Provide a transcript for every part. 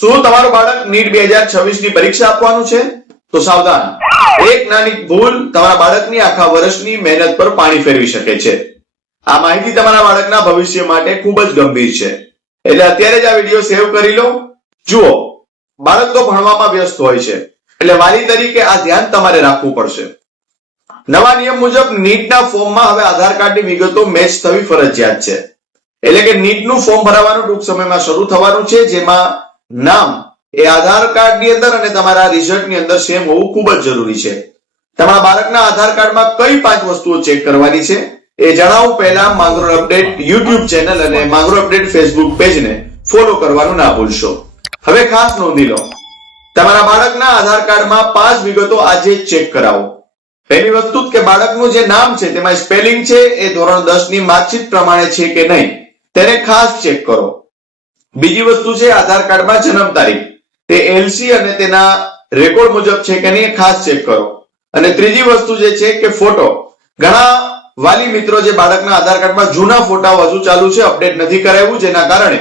શું તમારું બાળક નીટ 2026 ની પરીક્ષા આપવાનું છે? તો સાવધાન, એક નાની ભૂલ તમારા બાળકની આખા વર્ષની મહેનત પર પાણી ફેરવી શકે છે. આ માહિતી તમારા બાળકના ભવિષ્ય માટે ખૂબ જ ગંભીર છે, એટલે અત્યારે જ આ વિડીયો સેવ કરી લો. જુઓ, બાળક તો ભણવામાં વ્યસ્ત હોય છે, એટલે વાલી તરીકે આ ધ્યાન તમારે રાખવું પડશે. નવા નિયમ મુજબ નીટના ફોર્મમાં હવે આધાર કાર્ડની વિગતો મેચ થવી ફરજિયાત છે. એટલે કે નીટનું ફોર્મ ભરાવાનું ટૂંક સમયમાં શરૂ થવાનું છે, જેમાં નામ એ આધાર કાર્ડની અંદર અને તમારા રિઝલ્ટની અંદર સેમ હોવું ખૂબ જ જરૂરી છે. તમારા બાળકના આધાર કાર્ડમાં કઈ 5 વસ્તુઓ ચેક કરવાની છે એ જણાવું પહેલા માંગરોળ અપડેટ યુટ્યુબ ચેનલ અને માંગરોળ અપડેટ ફેસબુક પેજને ફોલો કરવાનું ના ભૂલશો. હવે ખાસ નોંધી લો, તમારા બાળકના આધાર કાર્ડમાં 5 વિગતો આજે ચેક કરાવો. પહેલી વસ્તુ કે બાળકનું જે નામ છે તેમાં સ્પેલિંગ છે એ ધોરણ 10 ની માર્કશીટ પ્રમાણે છે કે નહીં, તેને ખાસ ચેક કરો. બીજી વસ્તુ છે આધાર કાર્ડમાં જન્મ તારીખ, તે એલસી અને તેના રેકોર્ડ મુજબ છે કે નહીં ખાસ ચેક કરો. અને ત્રીજી વસ્તુ જે છે કે ફોટો. ઘણા વાલી મિત્રો જે બાળકના આધાર કાર્ડમાં જૂના ફોટાઓ હજુ ચાલુ છે, અપડેટ નથી કરાવ્યું, જેના કારણે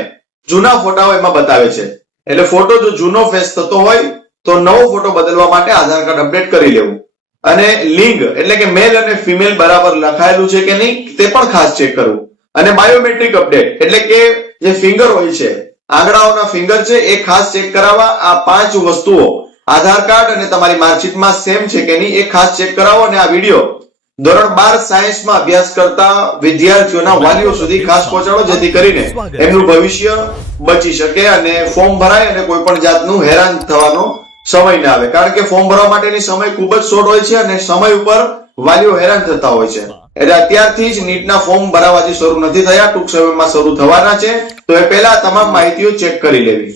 જૂના ફોટાઓ એમાં બતાવે છે. એટલે ફોટો જો જૂનો ફેસ થતો હોય તો નવો ફોટો બદલવા માટે આધાર કાર્ડ અપડેટ કરી લેવું. અને લિંગ એટલે કે મેલ અને ફિમેલ બરાબર લખાયેલું છે કે નહીં તે પણ ખાસ ચેક કરવું. અને બાયોમેટ્રિક અપડેટ એટલે કે જે ફિંગર હોય છે, આંગળાઓના ફિંગર છે એ ખાસ ચેક કરાવવા. આ 5 વસ્તુઓ આધાર કાર્ડ અને તમારી માર્કશીટમાં સેમ છે કે નહીં એ ખાસ ચેક કરાવો. અને આ વિડીયો ધોરણ 12 સાયન્સમાં અભ્યાસ કરતા વિદ્યાર્થીઓના વાલીઓ સુધી ખાસ પહોંચાડો, જેથી કરીને એમનું ભવિષ્ય બચી શકે અને ફોર્મ ભરાય અને કોઈ પણ જાતનું હેરાન થવાનો સમય ના આવે. કારણ કે ફોર્મ ભરવા માટેની સમય ખૂબ જ શોર્ટ હોય છે અને સમય ઉપર વાલીઓ હેરાન થતા હોય છે. એટલે અત્યારથી જ નીટના ફોર્મ ભરાવાથી શરૂ નથી થયા, ટૂંક સમયમાં શરૂ થવાના છે. તો એ પહેલા તમામ માહિતીઓ ચેક કરી લેવી.